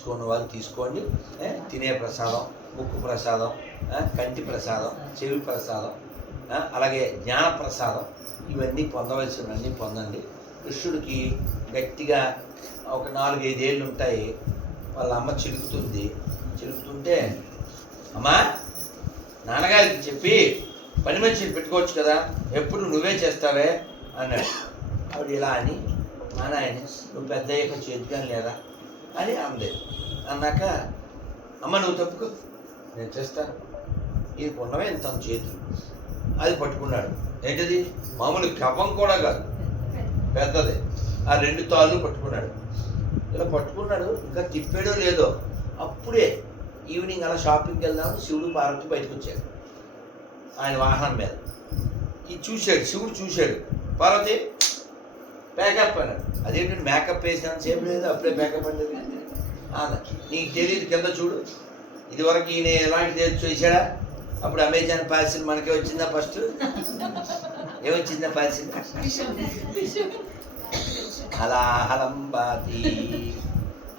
తీసుకోని వాళ్ళు తీసుకోండి తినే ప్రసాదం ముక్కు ప్రసాదం కంటి ప్రసాదం చెవి ప్రసాదం అలాగే జ్ఞాన ప్రసాదం ఇవన్నీ పొందవలసినవన్నీ పొందండి. కృష్ణుడికి గట్టిగా ఒక నాలుగైదేళ్ళు ఉంటాయి వాళ్ళ అమ్మ చిలుకుతుంది. చిలుకుతుంటే అమ్మా నాన్నగారికి చెప్పి పని మనిషిని పెట్టుకోవచ్చు కదా ఎప్పుడు నువ్వే చేస్తావే? అన్నాడు. ఆవిడ ఇలా అని మా నాయన నువ్వు పెద్ద అయ్యాక చేతిగా లేదా? అని అంది. అన్నాక అమ్మ నువ్వు తప్పుకో. నేను చేస్తాను. ఇది ఉన్నవే తన చేతులు అది పట్టుకున్నాడు. ఏంటిది? మామూలు కవ్వం కూడా కాదు. పెద్దది. ఆ రెండు తాళ్ళు పట్టుకున్నాడు. ఇలా పట్టుకున్నాడు. ఇంకా తిప్పాడో లేదో అప్పుడే ఈవినింగ్ అలా షాపింగ్కి వెళ్దాము. శివుడు పార్వతి బయటకు వచ్చాడు ఆయన వాహనం మీద. ఇది చూశాడు. శివుడు చూశాడు. పార్వతి మేకప్ అన్నాడు. అదేంటంటే మేకప్ వేసినంత సేపు లేదు అప్పుడే మేకప్ అనేది నీకు తెలియదు కింద చూడు. ఇదివరకు ఈయన ఎలాంటి చూసాడా అప్పుడు అమెజాన్ పార్సిల్ మనకే వచ్చిందా ఫస్ట్ ఏమొచ్చిందా పాలసీ? అలాహలం బాతి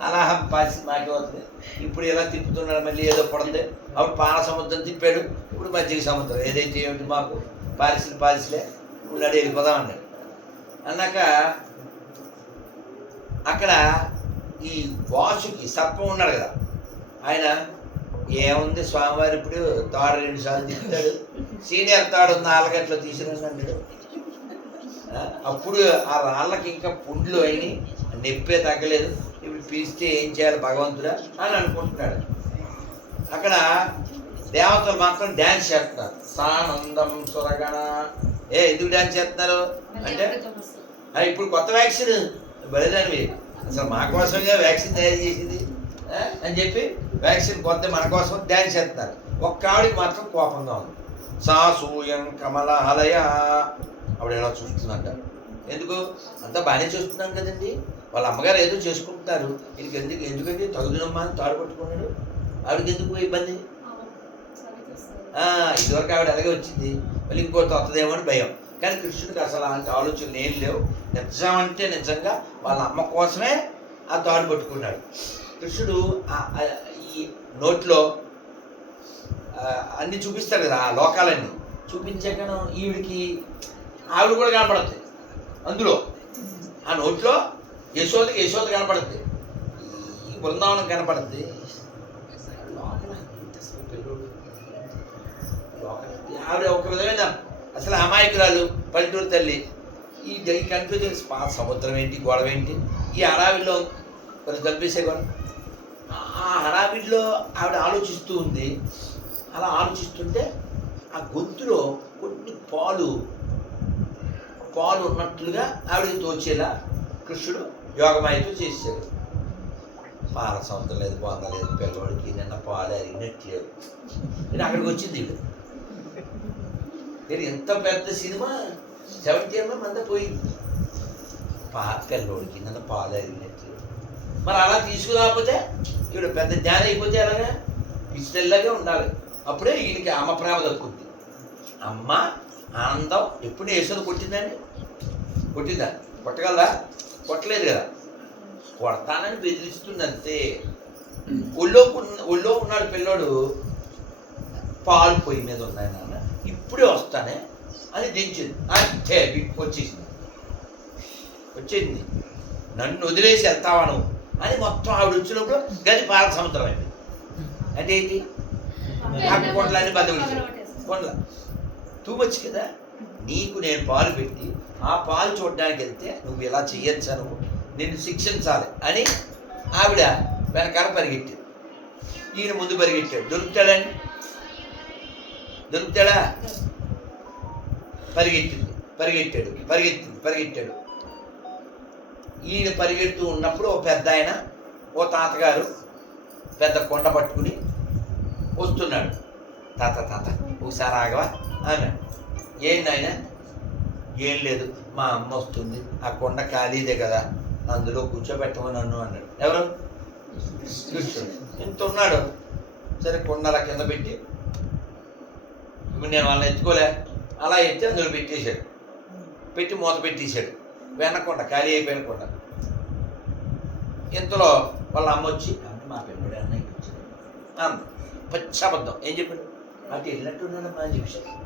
అలాహం పాలసీ మాకే వస్తుంది. ఇప్పుడు ఎలా తిప్పుతున్నాడు మళ్ళీ ఏదో పడుతుంది అప్పుడు పాల సముద్రం తిప్పాడు. ఇప్పుడు మజ్జిగ సముద్రం. ఏదైతే ఏమిటి మాకు? పారిసిల్ పారిసిలే ఉన్నాడు వెళ్ళిపోదాం అన్నాడు. అన్నాక అక్కడ ఈ వాసుకి సర్పం ఉన్నాడు కదా. ఆయన ఏముంది స్వామివారి ఇప్పుడు తాడు రెండు సార్లు తిప్పుతాడు. సీనియర్ తాడు ఉంది ఆలగట్లో అప్పుడు ఆ రాళ్ళకి ఇంకా పుండ్లు అయినాయి నొప్పే తగ్గలేదు. ఇప్పుడు పిలిస్తే ఏం చేయాలి భగవంతుడా అని అనుకుంటున్నాడు. అక్కడ దేవతలు మాత్రం డ్యాన్స్ చేస్తున్నారు. సానందం సురగణ ఏ ఎందుకు డ్యాన్స్ చేస్తున్నారు? అంటే? "ఆ, ఇప్పుడు కొత్త వ్యాక్సిన్ బలేదానివి. అసలు మా కోసంగా వ్యాక్సిన్ తయారు చేసింది. అని చెప్పి వ్యాక్సిన్ కొత్త మన కోసం డ్యాన్స్ చేస్తున్నారు. ఒక్క ఆవిడకి మాత్రం కోపంగా ఉంది. సాసూయం కమలాలయ. ఆవిడ ఎలా చూస్తుందంట. ఎందుకు? అంతా బాగానే చూస్తున్నాం కదండి. వాళ్ళ అమ్మగారు ఏదో చేసుకుంటున్నారు. వీళ్ళకి ఎందుకు ఎందుకంటే తగుదునమ్మా అని తాడు పట్టుకున్నాడు ఆవిడకి ఎందుకు ఇబ్బంది? ఇదివరకు ఆవిడ అలాగే వచ్చింది. మళ్ళీ ఇంకో తొత్తదేమో అని భయం. కానీ కృష్ణుడికి అసలు అలాంటి ఆలోచనలు ఏం లేవు. నిజం అంటే నిజంగా వాళ్ళ అమ్మ కోసమే ఆ తాడు పట్టుకున్నాడు. కృష్ణుడు ఈ నోట్లో అన్ని చూపిస్తాడు కదా ఆ లోకాలన్నీ. చూపించాక ఈవిడికి ఆవిడ కూడా కనపడుతుంది అందులో ఆ నోట్లో యశోదకి యశోద కనపడుతుంది ఈ బృందావనం కనపడుతుంది లోపల ఇంత అసలు పిల్లోడు. లోకల్ ఆవిడ ఒక విధమైన అసలు అమాయకురాలు పల్లెటూరు తల్లి. ఈ ఈ కన్ఫ్యూజన్స్ పా సముద్రం ఏంటి గొడవ ఏంటి? ఈ హడావిడిలో కొంచెం తప్పిసే కూడా ఆ హడావిడిలో ఆవిడ ఆలోచిస్తూ ఉంది. అలా ఆలోచిస్తుంటే ఆ గొంతులో కొన్ని పాలు పాలు ఉన్నట్లుగా ఆవిడకి తోచేలా కృష్ణుడు యోగమాయతో చేశాడు. పాల సముద్రం లేదు పొందలేదు పిల్లవాడికి నిన్న పాలు అరిగినట్టు నేను అక్కడికి వచ్చింది ఇవి. మీరు ఎంత పెద్ద సినిమా? సెవెంటీ ఎంఎం అంతా పోయింది. పా పిల్లోడికి నిన్న పాలు అరిగినట్టు మరి అలా తీసుకురాకపోతే ఈవిడ పెద్ద జ్ఞానం అయిపోతే అలాగా పిచ్చిలాగే ఉండాలి. అప్పుడే ఈయనకి అమ్మ ప్రేమ దక్కుద్ది. అమ్మ ఆనందం ఎప్పుడు యశోద కొట్టిందండి? కొట్టిందా? కొట్టగలదా కొట్టలేదు కదా. కొడతానని బెదిరిస్తుంది అంతే ఒళ్ళో ఒళ్ళో ఉన్నాడు పిల్లోడు. పాలు పొయ్యి మీద ఉన్నాయి నాన్న. ఇప్పుడే వస్తానే అని దించింది. అంతే వచ్చేసింది. వచ్చేసింది. నన్ను వదిలేసి వెళ్తావా నువ్వు? అని మొత్తం ఆవిడ వచ్చినప్పుడు గది పాల సముద్రం అయిపోయింది. అంటే ఏంటి? ఆ కొండలన్నీ బద్దలు కొండల. టూ మచ్ కదా? నీకు నేను పాలు పెట్టి ఆ పాలు చూడడానికి వెళ్తే నువ్వు ఇలా చెయ్యొచ్చు నువ్వు నిన్ను శిక్షించాలి అని ఆవిడ వెనకాల పరిగెట్టింది. ఈయన ముందు పరిగెట్టాడు. దొరుకుతాడని దొరుకుతాడా? పరిగెత్తింది పరిగెత్తాడు పరిగెత్తింది పరిగెత్తాడు. ఈయన పరిగెడుతూ ఉన్నప్పుడు ఓ పెద్ద ఆయన ఓ తాతగారు పెద్ద కొండ పట్టుకుని వస్తున్నాడు. తాత తాత ఒకసారి ఆగవా? ఆమె ఏంది ఆయన ఏం లేదు మా అమ్మ వస్తుంది. ఆ కొండ ఖాళీదే కదా అందులో కూర్చోబెట్టమని నన్ను అన్నాడు. ఎవరు? కృష్ణుడు. ఇంత ఉన్నాడు. సరే కొండ అలా కింద పెట్టి ఇప్పుడు నేను వాళ్ళని ఎత్తుకోలే. అలా ఎత్తి అందులో పెట్టేశాడు. పెట్టి మూత పెట్టేశాడు. వెనకుండా ఖాళీ అయిపోయినకుండా ఇంతలో వాళ్ళ అమ్మ వచ్చి మా పిల్లడు అన్నయ్య ఇప్పించాడు? అంత పచ్చి అబద్ధం. ఏం చెప్పాడు? అటు వెళ్ళినట్టున్నాడమ్మా అని చెప్పాడు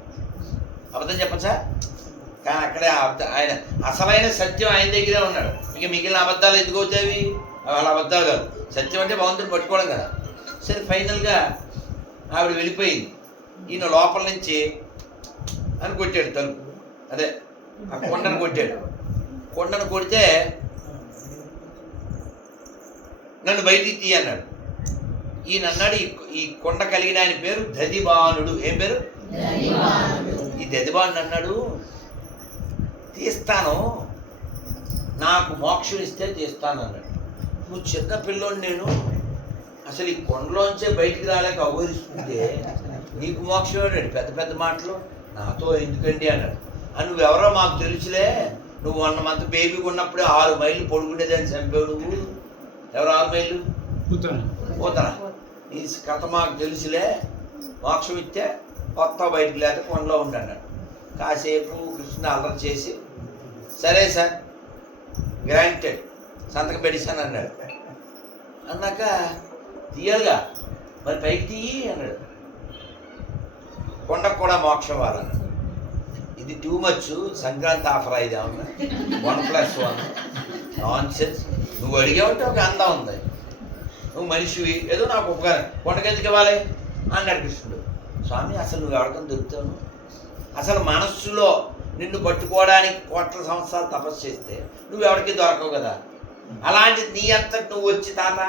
అబద్ధం చెప్పచ్చా కానీ అక్కడే ఆయన అసలైన సత్యం ఆయన దగ్గరే ఉన్నాడు. ఇంకా మిగిలిన అబద్ధాలు ఎందుకు అవుతాయి? వాళ్ళ అబద్ధాలు కాదు. సత్యం అంటే భగవంతుని పట్టుకోవడం కదా. సరే ఫైనల్గా ఆవిడ వెళ్ళిపోయింది. ఈయన లోపల నుంచి అని కొట్టాడు తలుపు. అదే ఆ కొండను కొట్టాడు. కొండను కొడితే నన్ను బయటికి తీ అన్నాడు. ఈయన అన్నాడు ఈ కొండ కలిగిన ఆయన పేరు దదిబానుడు. ఏం పేరు? ఈ దదిబానుడు అన్నాడు తీస్తాను నాకు మోక్షం ఇస్తే తీస్తాను అన్నాడు. నువ్వు చిన్న పిల్లోని నేను. అసలు ఈ కొండలోంచే బయటికి రాలేక అవహరిస్తుంటే నీకు మోక్షం ఏమిటండి పెద్ద పెద్ద మాటలు. నాతో ఎందుకండి అన్నాడు. అని నువ్వెవరో మాకు తెలుసులే. నువ్వు వన్ మంత్ బేబీ ఉన్నప్పుడే ఆరు మైళ్ళు పొడుగుండేదని చంపావు నువ్వు. ఎవరు ఆరు మైళ్ళు? పోతారా? ఈ కథ మాకు తెలుసులే. మోక్షం ఇస్తే కొత్త బయటికి లేక కొండలో ఉంటాడు కాసేపు కృష్ణ అల్లరి చేసి సరే సార్ గ్రాంటెడ్ సంతకం పెట్టేశాను అన్నాడు. అన్నాక తీయాలిగా. మరి పైకి తీయి అన్నాడు. కొండ కూడా మోక్షం ఇది టూ మచ్ సంక్రాంతి ఆఫర్ అయితే ఉన్నా one plus one nonsense నువ్వు అడిగావంటే ఒక అందం ఉంది. నువ్వు మనిషివి. ఏదో నాకు ఉపకారం. కొండకి ఎందుకు ఇవ్వాలి? అన్నాడు కృష్ణుడు. స్వామి అసలు నువ్వు ఎవరికని దొరుకుతావు? అసలు మనస్సులో నిన్ను పట్టుకోవడానికి కోట్ల సంవత్సరాలు తపస్సు చేస్తే నువ్వు ఎవరికి దొరకవు కదా? అలాంటిది నీ అంతటి నువ్వు వచ్చి తాత?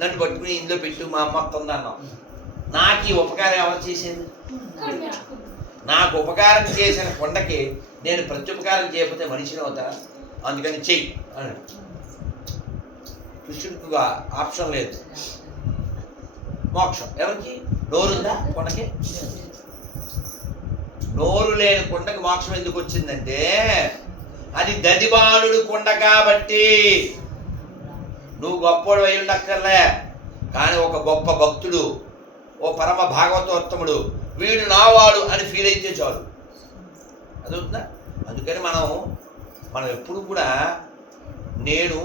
నన్ను పట్టుకుని ఇందులో పెట్టు మా అమ్మ వస్తుంది అన్నావు. నాకు ఈ ఉపకారం ఎవరు చేసేది? నాకు ఉపకారం చేసిన కొండకి నేను ప్రత్యుపకారం చేయకపోతే మనిషిని అవుతా? అందుకని చెయ్యి అని కృష్ణుడికి ఆప్షన్ లేదు. మోక్షం. ఎవరికి? నోరుందా కొండకి? నోరు లేని కొండకి మోక్షం ఎందుకు వచ్చిందంటే అది దదిబానుడు కొండ కాబట్టి. నువ్వు గొప్పోడు అయి ఉండక్కర్లే. కానీ ఒక గొప్ప భక్తుడు ఓ పరమ భాగవతోత్తముడు వీడు నావాడు అని ఫీల్ అయితే చాలు. అదవుతుందా అందుకని మనం మనం ఎప్పుడు కూడా నేను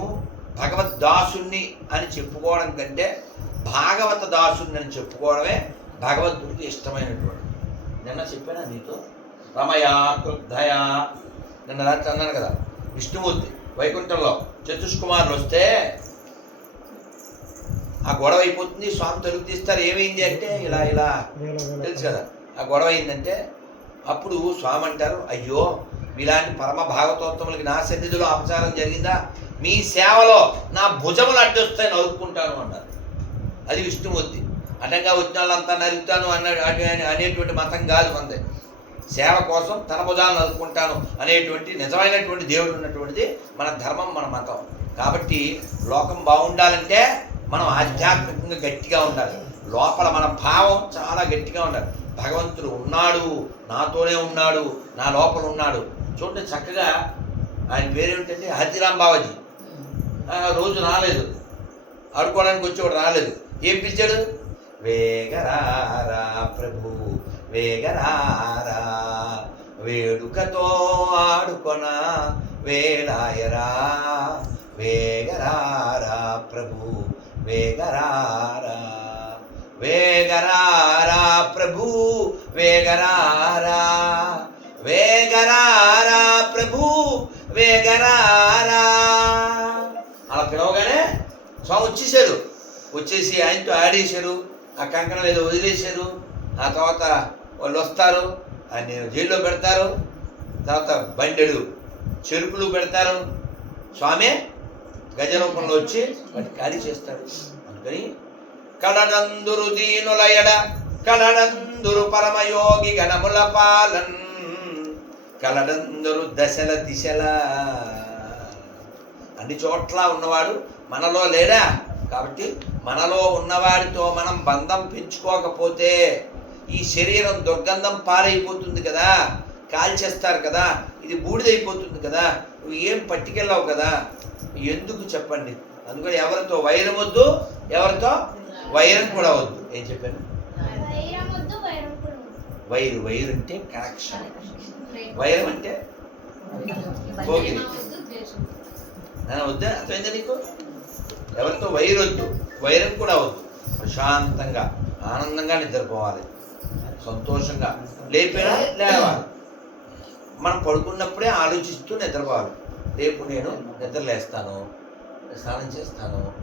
భగవద్ దాసుణ్ణి అని చెప్పుకోవడం కంటే భాగవత దాసుణ్ణి అని చెప్పుకోవడమే భగవంతుడికి ఇష్టమైనటువంటి నిన్న చెప్పానా నీతో? రమయా క్రుద్ధయా నిన్న రాత్రి అన్నాను కదా విష్ణుమూర్తి వైకుంఠంలో చతుష్కుమారులు వస్తే ఆ గొడవ అయిపోతుంది స్వామి తలుపు తీస్తారు ఏమైంది అంటే ఇలా ఇలా తెలుసు కదా. ఆ గొడవ అయిందంటే అప్పుడు స్వామి అంటారు అయ్యో ఇలాంటి పరమ భాగవతోత్తములకి నా సన్నిధిలో అపచారం జరిగిందా? మీ సేవలో నా భుజములు అడ్డొస్తాయి నరుక్కుంటాను అన్నారు. అది విష్ణుమూర్తి. అడ్డంగా వచ్చిన వాళ్ళంతా నరుకుతాను అన్న అనేటువంటి మతం కాదు మంది. సేవ కోసం తన భుజాలను నరుక్కుంటాను అనేటువంటి నిజమైనటువంటి దేవుడు ఉన్నటువంటిది మన ధర్మం మన మతం. కాబట్టి లోకం బాగుండాలంటే మనం ఆధ్యాత్మికంగా గట్టిగా ఉండాలి. లోపల మన భావం చాలా గట్టిగా ఉండాలి. భగవంతుడు ఉన్నాడు నాతోనే ఉన్నాడు నా లోపల ఉన్నాడు. చూడండి చక్కగా ఆయన పేరేమిటంటే హరిరామ్ బాబాజీ రోజు రాలేదు. ఆడుకోవడానికి వచ్చేవాడు రాలేదు. ఏం పిలిచాడు? వేగరారా ప్రభు వేగరారా వేడుకతో ఆడుకొన వేళాయరా. వేగరారా ప్రభు వేగరారా వేగరారా ప్రభు వేగరారా వేగరారా ప్రభు వేగరారా. అలా పిలవగానే స్వామి వచ్చేసారు. వచ్చేసి ఆయనతో ఆడేశారు. ఆ కంకణం ఏదో వదిలేశారు. ఆ తర్వాత వాళ్ళు వస్తారు. ఆయన జైల్లో పెడతారు. తర్వాత బండెడు చెరుకులు పెడతారు. స్వామి గజ రూపంలో వచ్చి వాటి ఖాళీ చేస్తాడు. అందుకని కడనందురు దీనులయడ కడనందురు పరమయోగి గణముల పాలన్ కలడందరు దశల దిశల. అన్ని చోట్ల ఉన్నవాడు మనలో లేడా? కాబట్టి మనలో ఉన్నవాడితో మనం బంధం పెంచుకోకపోతే ఈ శరీరం దుర్గంధం పారైపోతుంది కదా? కాల్చేస్తారు కదా? ఇది బూడిదైపోతుంది కదా? నువ్వు ఏం పట్టుకెళ్ళావు కదా? ఎందుకు చెప్పండి? అందుకని ఎవరితో వైరం వద్దు ఎవరితో? వైరం కూడా వద్దు. ఏం చెప్పాను వైరం వద్దు. వైరు వైరు అంటే కనెక్షన్ వైరం అంటే? పోగిరి వద్దు, వద్దు. నన్ను వద్దా? అర్థమైందా నీకు? ఎవరితో? వైరొద్దు వైరం కూడా వద్దు. ప్రశాంతంగా ఆనందంగా నిద్రపోవాలి. సంతోషంగా లేపినా? లేవాలి. మనం పడుకున్నప్పుడే ఆలోచిస్తూ నిద్రపోవాలి. రేపు నేను నిద్రలేస్తాను స్నానం చేస్తాను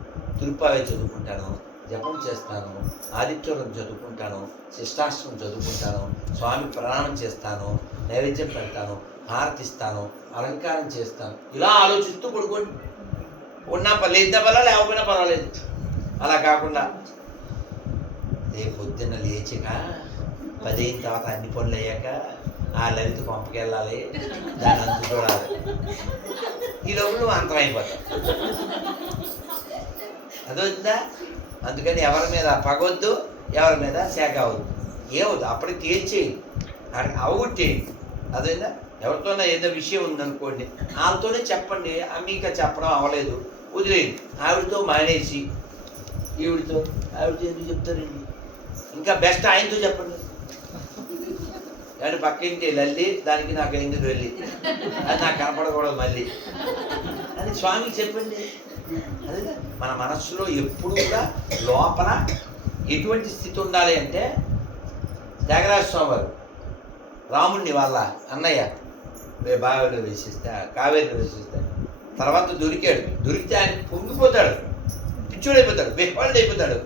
తురుపావే చదువుకుంటాను జపం చేస్తాను ఆదిత్యం చదువుకుంటాను శిష్టాశ్రమం చదువుకుంటాను స్వామి ప్రణామం చేస్తాను నైవేద్యం పెడతాను హారతిస్తాను అలంకారం చేస్తాను. ఇలా ఆలోచిస్తూ పడుకోండి. ఉన్నా లేద్దా పర్వాలేదు లేకపోయినా పర్వాలేదు. అలా కాకుండా రేపు పొద్దున్న లేచిక పది తర్వాత అన్ని పనులు అయ్యాక ఆ లలిత పంపకెళ్ళాలి దాని అంత చూడాలి. ఈ లోపల నువ్వు అంతం అదొద్దా అందుకని ఎవరి మీద పగొద్దు ఎవరి మీద శాఖ అవద్దు ఏవద్దు అప్పటికి తేల్చేయి అవగొట్టేయండి అదైనా ఎవరితోనే ఏదో విషయం ఉందనుకోండి వాళ్ళతోనే చెప్పండి. మీకు చెప్పడం అవ్వలేదు. వదిలేదు ఆవిడతో మానేసి ఈవిడితో ఆవిడతో ఎందుకు చెప్తారండి? ఇంకా బెస్ట్ ఆయనతో చెప్పండి. కానీ పక్కింటి లల్లి దానికి నాకు ఎందుకు వెళ్ళి అది నాకు కనపడకూడదు మళ్ళీ. అని స్వామికి చెప్పండి. అదే మన మనస్సులో ఎప్పుడు కూడా లోపల ఎటువంటి స్థితి ఉండాలి అంటే త్యాగరాజ స్వామి వారు రాముణ్ణి వాళ్ళ అన్నయ్య వే- బావిలో వేసిస్తా కావేరిలో వేసిస్తా తర్వాత దొరికాడు. దొరికితే ఆయన పొంగిపోతాడు. పిచ్చోడైపోతాడు. బెహ్వాళ్ళు అయిపోతాడు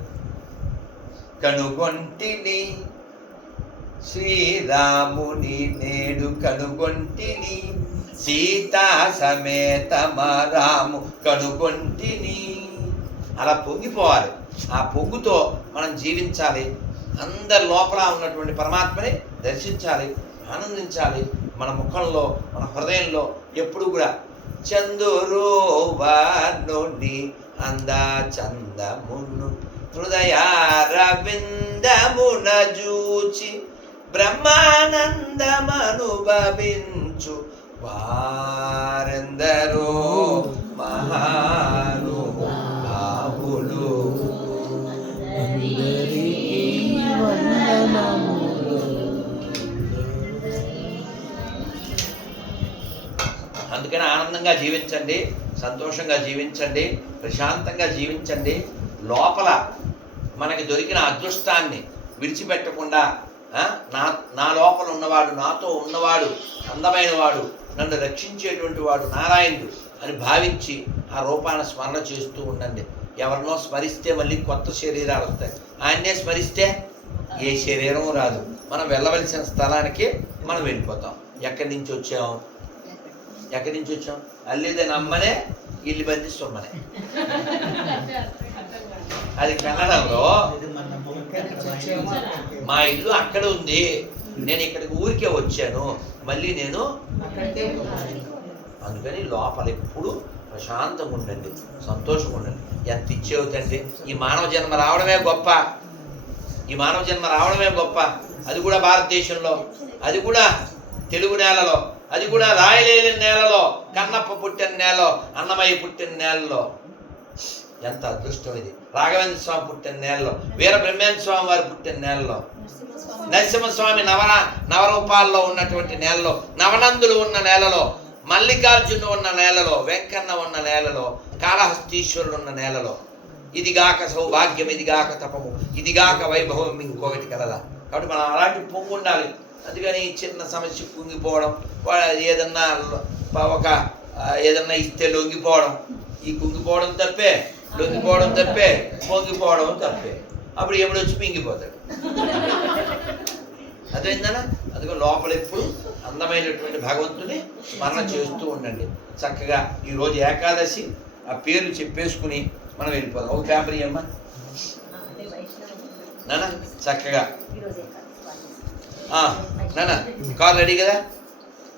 కనుగొంటిని శ్రీరాముని నేడు కనుగొంటిని సీతా సమేత రాము కనుగొంటిని. అలా పొంగిపోవాలి. ఆ పొంగుతో మనం జీవించాలి. అందరి లోపల ఉన్నటువంటి పరమాత్మని దర్శించాలి ఆనందించాలి. మన ముఖంలో మన హృదయంలో ఎప్పుడు కూడా చందురోవానుని అందా చందమును హృదయారవిందమున జూచి బ్రహ్మానందమనుభవించు వారందరూ మహాను బాబులు అందుకని ఆనందంగా జీవించండి సంతోషంగా జీవించండి ప్రశాంతంగా జీవించండి. లోపల మనకి దొరికిన అదృష్టాన్ని విడిచిపెట్టకుండా నా నా లోపల ఉన్నవాడు నాతో ఉన్నవాడు అందమైన వాడు నన్ను రక్షించేటువంటి వాడు నారాయణుడు అని భావించి ఆ రూపాన్ని స్మరణ చేస్తూ ఉండండి. ఎవరినో స్మరిస్తే మళ్ళీ కొత్త శరీరాలు వస్తాయి. ఆయన్నే స్మరిస్తే ఏ శరీరం రాదు. మనం వెళ్ళవలసిన స్థలానికి మనం వెళ్ళిపోతాం. ఎక్కడి నుంచి వచ్చాం? ఎక్కడి నుంచి వచ్చాం? అల్లిదని అమ్మనే ఇల్లు బంది సొమ్మనే అది కన్నడంలో మా ఇల్లు అక్కడ ఉంది. నేను ఇక్కడికి ఊరికే వచ్చాను. మళ్ళీ నేను అందుకని లోపల ఎప్పుడు ప్రశాంతంగా ఉండండి. సంతోషంగా ఉండండి. ఎంత ఇచ్చేవు తండ్రి? ఈ మానవ జన్మ రావడమే గొప్ప. ఈ మానవ జన్మ రావడమే గొప్ప. అది కూడా భారతదేశంలో. అది కూడా తెలుగు నేలలో. అది కూడా రాయలేని నేలలో. కన్నప్ప పుట్టిన నేలలో. అన్నమయ్య పుట్టిన నేలలో. ఎంత అదృష్టం ఇది. రాఘవేంద్ర స్వామి పుట్టిన నేలలో వీర బ్రహ్మేంద్ర స్వామి వారు పుట్టిన నేలలో నరసింహస్వామి నవర నవరూపాల్లో ఉన్నటువంటి నేలలో నవనందులు ఉన్న నేలలో మల్లికార్జును ఉన్న నేలలో వెంకన్న ఉన్న నేలలో కాళహస్తీశ్వరుడు ఉన్న నేలలో. ఇదిగాక సౌభాగ్యం ఇదిగాక తపము ఇదిగాక వైభవం ఇంకొకటి కలదా. కాబట్టి మనం అలాంటి పొంగు ఉండాలి. అందుకని ఈ చిన్న సమస్య కుంగిపోవడం ఏదన్నా ఒక ఏదన్నా ఇస్తే లొంగిపోవడం ఈ కుంగిపోవడం తప్పే. లొంగిపోవడం తప్పే పొంగిపోవడం తప్పే. అప్పుడు ఎప్పుడు వచ్చి మింగిపోతాడు? అదేందనా అందుకని లోపల ఎప్పుడు అందమైనటువంటి భగవంతుని స్మరణ చేస్తూ ఉండండి. చక్కగా ఈరోజు ఏకాదశి ఆ పేర్లు చెప్పేసుకుని మనం వెళ్ళిపోదాం. ఒక పేపర్ ఇవ్వమ్మా నానా చక్కగా. నానా కారు రెడీ కదా?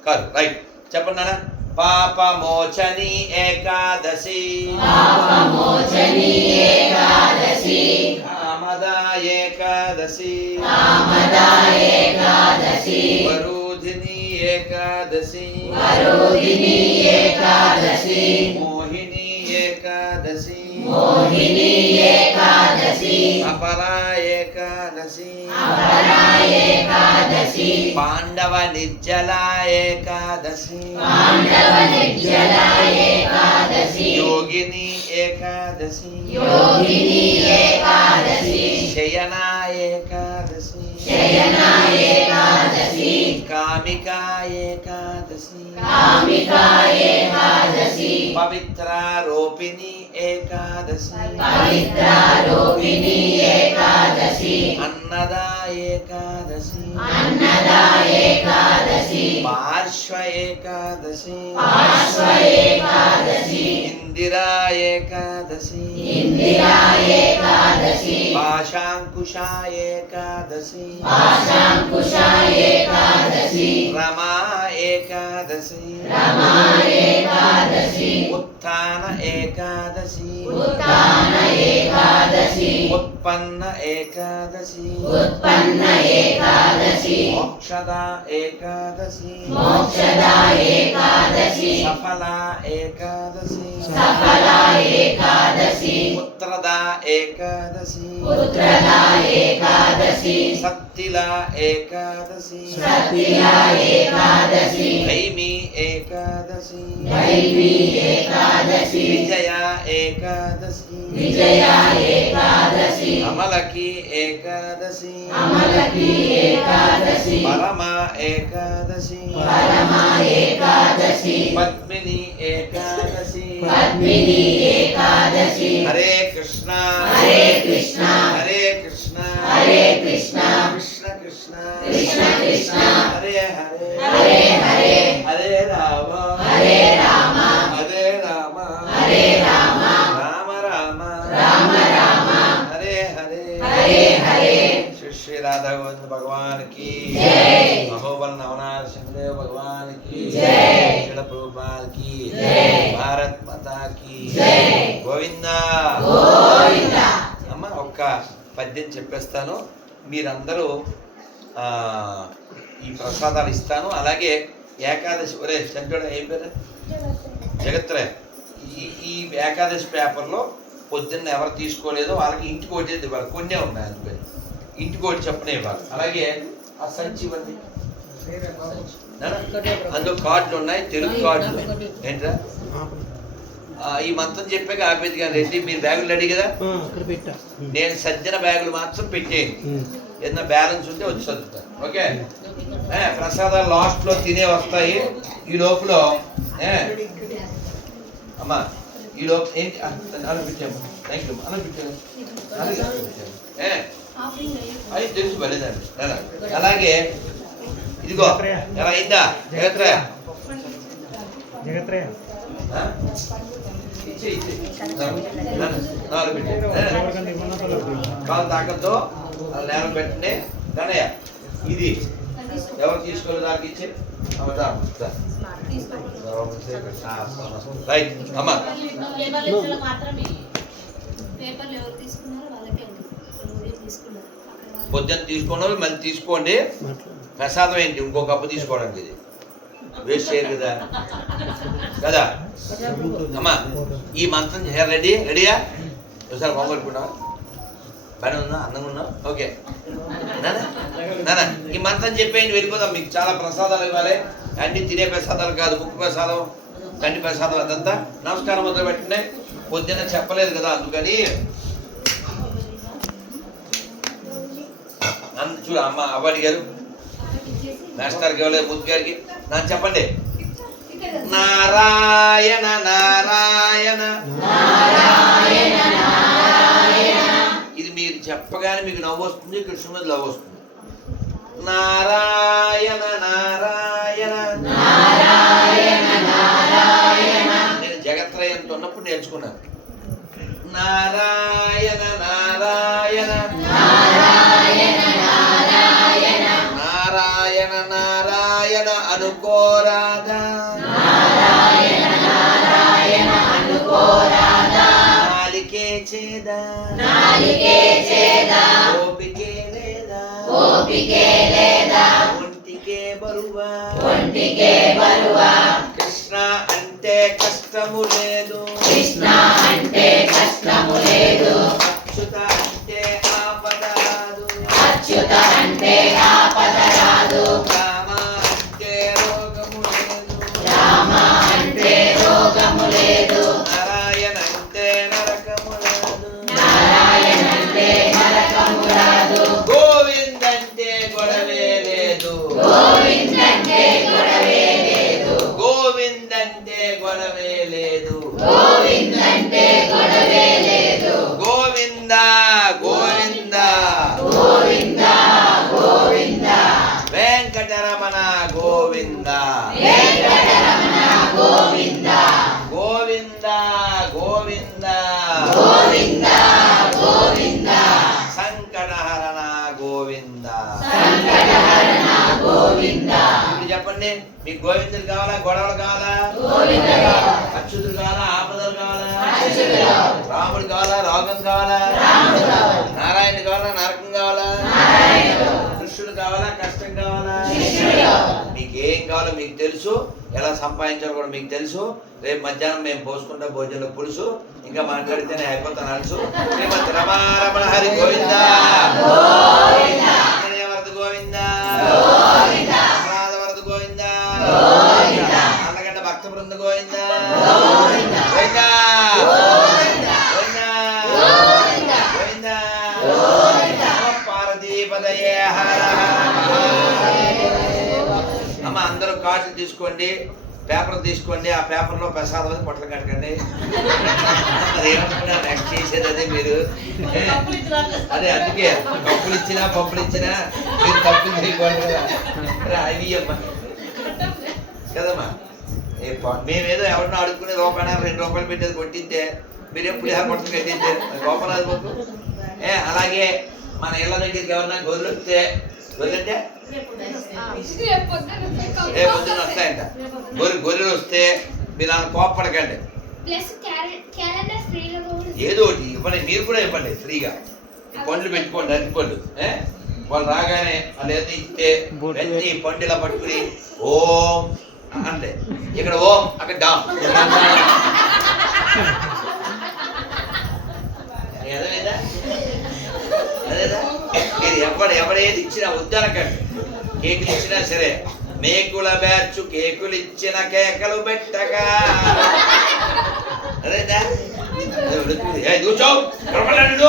Car right. చెప్పండి నానా. పాపమోచని ఏకాదశి పాపమోచని ఏకాదశి కామదా ఏకాదశి కామదా ఏకాదశి వరుధిని ఏకాదశి వరోధిని ఏకాదశి మోహిని ఏకాదశి మోహిని ఏకాదశి అపరా ఏకాదశి అపరా ఏకాదశి. పాండవ నిర్జల ఏకాదశి. పాండవ నిర్జల ఏకాదశి. యోగిని ఏకాదశి. యోగిని ఏకాదశి. శయన ఏకాదశి. శయన ఏకాదశి. కామికా ఏకాదశి. కామికా ఏకాదశి. పవిత్ర రూపిణి ఏకాదశి. పవిత్రారూపిణి ఏకాదశి. అన్నద ఏకాదశి అన్నద ఏకాదశి పార్శ్వ ఏకాదశి పార్శ్వ ఏకాదశి ఇందిరా ఏకాదశి ఇందిరా ఏకాదశి పాశాంకుశ ఏకాదశి పాశాంకుశ ఏకాదశి రమా ఏకాదశి రమా ఏకాదశి ఉత్థాన ఏకాదశి ఉత్తాన ఏకాదశి ఉత్పన్న ఏకాదశి. ఉత్పన్న ఏకాదశి. మోక్షద ఏకాదశి. మోక్షద ఏకాదశి. సఫల ఏకాదశి. సఫల ఏకాదశి. పుత్రద ఏకాదశి. పుత్రద ఏకాదశి. సత్తిల ఏకాదశి. సత్య ఏకాదశి. దైమి ఏకాదశి. దైవీ ఏకాదశి. విజయ ఏకాదశి. విజయ ఏకాదశి. అమలకి ఏకాదశి. అమలకి ఏకాదశి. పరమ ఏకాదశి. పరమ ఏకాదశి. పద్మిని ఏకాదశి. పద్మిని ఏకాదశి. హరే కృష్ణ. హరే కృష్ణ. హరే కృష్ణ. హరే హరే. హరే హరే. రామ. హరే రామ. హరే రామ. హరే రామ. రామ రామ. రామ రామ. హరే హరే. హరే హరే. శ్రీ శ్రీ రాధా గోవింద భగవాన్కి మహోబల నవనాథ భగవాన్కి శిల ప్రభుపాల్కి భారత్ మాతా కి గోవిందా. గోవిందా. అమ్మ ఒక్క పద్యం చెప్పేస్తాను. మీరందరూ ఈ ప్రసాదాలు ఇస్తాను. అలాగే ఏకాదశి ఒరే చంటోడు ఏం పేరు? జగత్రే ఈ ఈ ఏకాదశి పేపర్లో పొద్దున్న ఎవరు తీసుకోలేదో వాళ్ళకి ఇంటికి వచ్చేది ఇవ్వాలి. కొన్నే ఉన్నాయి అందుకే. ఇంటికి ఒకటి చెప్పనే ఇవ్వాలి. అలాగే ఆ సంచి ఇవ్వండి. అందులో కార్డులు ఉన్నాయి. తెలుగు కార్డులు. ఏంట్రా? ఆ, ఈ మంత్రం చెప్పాక ఆపేది కానీ రెడ్డి మీరు బ్యాగులు రెడీ కదా? నేను సజ్జన బ్యాగులు మాత్రం పెట్టేయండి. ఏదైనా బ్యాలెన్స్ ఉంటే వచ్చి చదువుతాను. ఓకే? ప్రసాదాలు లాస్ట్లో తినే వస్తాయి. ఈ లోపల అమ్మా ఈ లోపు ఏంటి? అలా పెట్టాము థ్యాంక్ యూ ఏ, అది తెలుసు వెళ్ళేదండి అలాగే ఇదిగో ఎలా అయిందా? జగత్రయ పర్లేదు. కాలు తాకద్దు. అలా నేల పెట్టండి. దానయ్య ఇది. ఎవరు తీసుకోలేదు దానికి ఇచ్చి. రైట్ అమ్మ. పొద్దున్న తీసుకోండి మళ్ళీ తీసుకోండి. ప్రసాదం ఏంటి? ఇంకో కప్పు తీసుకోవడానికి ఇది. వేస్ట్ చేయరు కదా. కదా? అమ్మా ఈ మంత్రం రెడీ? రెడీయా? ఒకసారి మొదలుకుంటావా బాగానే ఉందా? అందంగా ఉన్నా ఓకే. నానా? నానా ఈ మంత్రం చెప్పేయండి వెళ్ళిపోదాం మీకు. చాలా ప్రసాదాలు ఇవ్వాలి. అన్ని తినే ప్రసాదాలు కాదు ముక్కు ప్రసాదం కంటి ప్రసాదం అదంతా. నమస్కారం మొదలు పెట్టినే పొద్దున్న చెప్పలేదు కదా అందుకని. చూడు అమ్మ అవ్వడి గారు. మాస్టర్ ఇవ్వలేదు ముద్దు గారికి. నన్ను చెప్పండి. నారాయణ నారాయణ. నారాయణ చెప్పగానే మీకు నవ్వు వస్తుంది కృష్ణ మీద లవ్ వస్తుంది. నారాయణ నారాయణ నేను జగత్రయంతో ఉన్నప్పుడు నేర్చుకున్నాను. నారాయణ నారాయణ. ఓపికే లేదా ఒంటికే బరువా ఒంటికే బరువా కృష్ణ అంటే కష్టము లేదు కృష్ణ అంటే కష్టము లేదు అచ్యుత అంటే ఆపద రాదు అచ్యుత అంటే గోవింద. గోవింద గోవింద గోవింద. గోవింద గోవింద. సంకటహరణ గోవింద. సంకటహరణ గోవింద. చెప్పండి మీకు గోవిందులు కావాలా గొడవలు కావాలా? అచ్చుతులు కావాలా. ఆపదలు కావాలా? రాముడు కావాలా రోగం కావాలా. తెలుసు. ఎలా సంపాదించాలో కూడా మీకు తెలుసు. రేపు మధ్యాహ్నం మేము పోసుకుంటా భోజనంలో పులుసు. ఇంకా మాట్లాడితేనే అయిపోతాను అలుసు శ్రీమతి రమారమణ హరి గోవింద. వరద గోవింద. గోవింద. భక్త బృంద గోవింద. అందరూ కార్డులు తీసుకోండి పేపర్ తీసుకోండి ఆ పేపర్లో ప్రసాదం అది పొట్టలు కట్టకండి. మరి ఏమనుకున్నా నెక్స్ట్ చేసేది అదే మీరు. అదే అందుకే. కప్పులు ఇచ్చినా పప్పులు ఇచ్చినా మీరు తప్పులు చేయకూడదు కదా. అవి అమ్మా. కదమ్మా? మేమేదో ఎవరినో అడుక్కునే రూపాయలు రెండు రూపాయలు పెట్టేది కొట్టింటే మీరేం పులిహార పొట్టలు కట్టింటే? గోపరాజు బాబు. ఏ అలాగే మన ఇళ్ళ దగ్గరికి ఎవరన్నా గొర్రెలు వస్తే ఏ పొద్దున్న వస్తాయంట గొర్రె గొర్రెలు వస్తే మీరు అలా కోప్పడకండి. ప్లస్ క్యాలెండర్ ఫ్రీగా కూడా ఏదో ఒకటి ఇవ్వండి మీరు కూడా ఇవ్వండి ఫ్రీగా. పండ్లు పెట్టుకోండి అరటి పండు ఏ? వాళ్ళు రాగానే వాళ్ళు ఏదో ఇస్తే వెంటనే ఈ పండు ఇలా పట్టుకుని ఓం అంటే ఇక్కడ ఓం అక్కడ డామ్ అదేదా అదేదా మీరు ఎవడు ఎవడేది ఇచ్చినా వద్దనకండి. కేకులు ఇచ్చినా సరే మేకుల బ్యాచ్ కేకులు ఇచ్చిన కేకలు పెట్టగా. కనపడలేదు.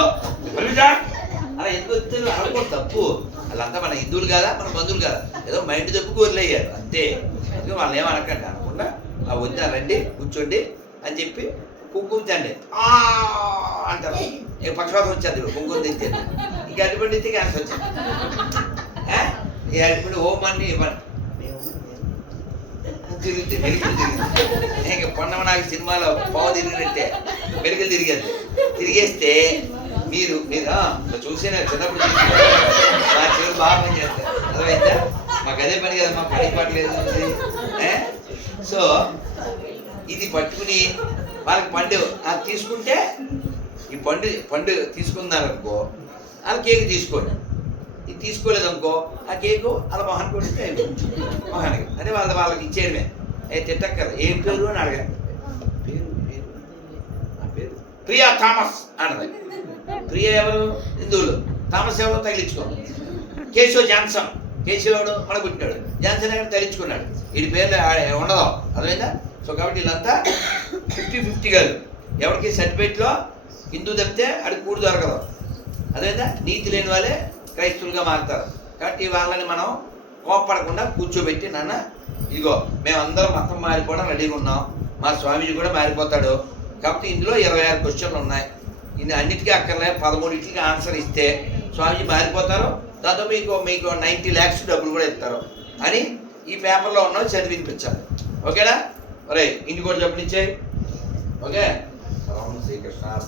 అలా ఎందుకు వస్తుంది అనుకోండి తప్పు. వాళ్ళంతా మన హిందువులు కాదా? మన బంధువులు కాదా? ఏదో మైండ్ తప్పు వదిలేయారు. అంతే. అందుకే వాళ్ళు ఏమనకండి అనకుండా ఆ వద్దా రండి కూర్చోండి అని చెప్పి కుంకుమ తండి అంటారు. పక్షపాతం వచ్చేది కుంకుమ తెచ్చేది ఇంక అటువంటి క్యాన్సర్ వచ్చింది ఈ అటువంటి ఓ మన్ని ఇవ్వండి తిరుగుతుంది మెరుపులు తిరుగుతుంది ఇంకా పొన్నమ నాకు సినిమాలో పావు తిరిగినట్టే. మెరుపులు తిరిగేది తిరిగేస్తే మీరు మీరు ఆ, చిన్నప్పుడు మా చెవులు బాగా పని చేస్తారు అర్థమైందా? మాకు అదే పని కదా మా పని పట్టలేదు సో ఇది పట్టుకుని వాళ్ళకి పండు. అది తీసుకుంటే ఈ పండు పండు తీసుకున్నారనుకో వాళ్ళ కేక్ తీసుకోండి. ఇది తీసుకోలేదు అనుకో ఆ కేకు అలా మొహన్ కొడితే మొహానికి. అదే వాళ్ళ వాళ్ళకి ఇచ్చేయడమే. ఏ తిట్టక్కర్ ఏం పేరు అని అడగారు పేరు పేరు. పేరు. ప్రియా థామస్ అన్నది. ప్రియా ఎవరు? హిందువులు. థామస్ ఎవరు? తగిలించుకో. కేశవ్ జాన్సన్. కేశవ్ ఎవడు? మన పుట్టినాడు జాన్సన్ ఎక్కడ తగిలించుకున్నాడు. వీడి పేర్లు ఆ- ఉండదు. అర్థమైందా? సో కాబట్టి వీళ్ళంతా ఫిఫ్టీ ఫిఫ్టీ కాదు ఎవరికి సర్టిఫికేట్లో హిందూ తప్పితే అది కూడు దొరకదు. అదేదా? నీతి లేని వాళ్ళే క్రైస్తవులుగా మారుతారు. కాబట్టి వాళ్ళని మనం కోప్పడకుండా కూర్చోబెట్టి నాన్న ఇదిగో మేమందరం మతం మారిపోవడం రెడీగా ఉన్నాం. మా స్వామీజీ కూడా మారిపోతాడు. కాబట్టి ఇందులో ఇరవై ఆరు క్వశ్చన్లు ఉన్నాయి. ఇది అన్నిటికీ అక్కర్లే పదమూడింటికి ఆన్సర్ ఇస్తే స్వామీజీ మారిపోతారు. దాంతో మీకు మీకు నైంటీ ల్యాక్స్ డబ్బులు కూడా ఇస్తారు. అని ఈ పేపర్లో ఉన్నవి చదివి వినిపించాలి ఓకేనా? ఒరే ఇంటికి కూడా చెప్పనిచ్చేయి. ఓకే? శ్రీకృష్ణ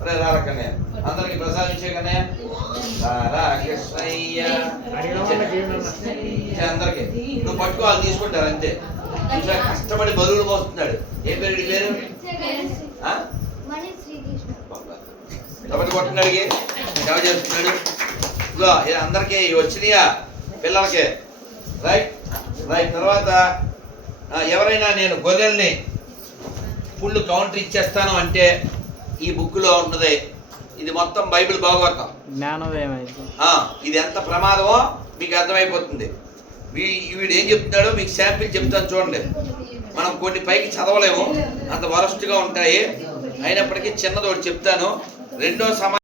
అర్పణమస్తు ఆ, రారా అందరికి ప్రసాదించే ఇచ్చే రారా కృష్ణయ్య. అందరికి. నువ్వు పట్టుకోవాలి తీసుకుంటారు అంతే. కష్టపడి బరువులు పోస్తున్నాడు. ఏ పేరు పేరు? ఆ? మణి కాబట్టి సేవ చేస్తున్నాడు? ఇదిగో ఇది అందరికీ వచ్చినాయా? పిల్లలకి. రైట్? రైట్ తర్వాత ఎవరైనా నేను గొర్రెల్ని ఫుల్ కౌంటర్ ఇచ్చేస్తాను అంటే ఈ బుక్లో ఉన్నది. ఇది మొత్తం బైబిల్ భాగవతం. జ్ఞానోదయం ఇది ఎంత ప్రమాదమో మీకు అర్థమైపోతుంది. వీడు ఏం చెప్తున్నాడో మీకు శాంపిల్ చెప్తాను చూడండి. మనం కొన్ని పైకి చదవలేము. అంత వరస్ట్గా ఉంటాయి. అయినప్పటికీ చిన్నది ఒకటి చెప్తాను. రెండో సమా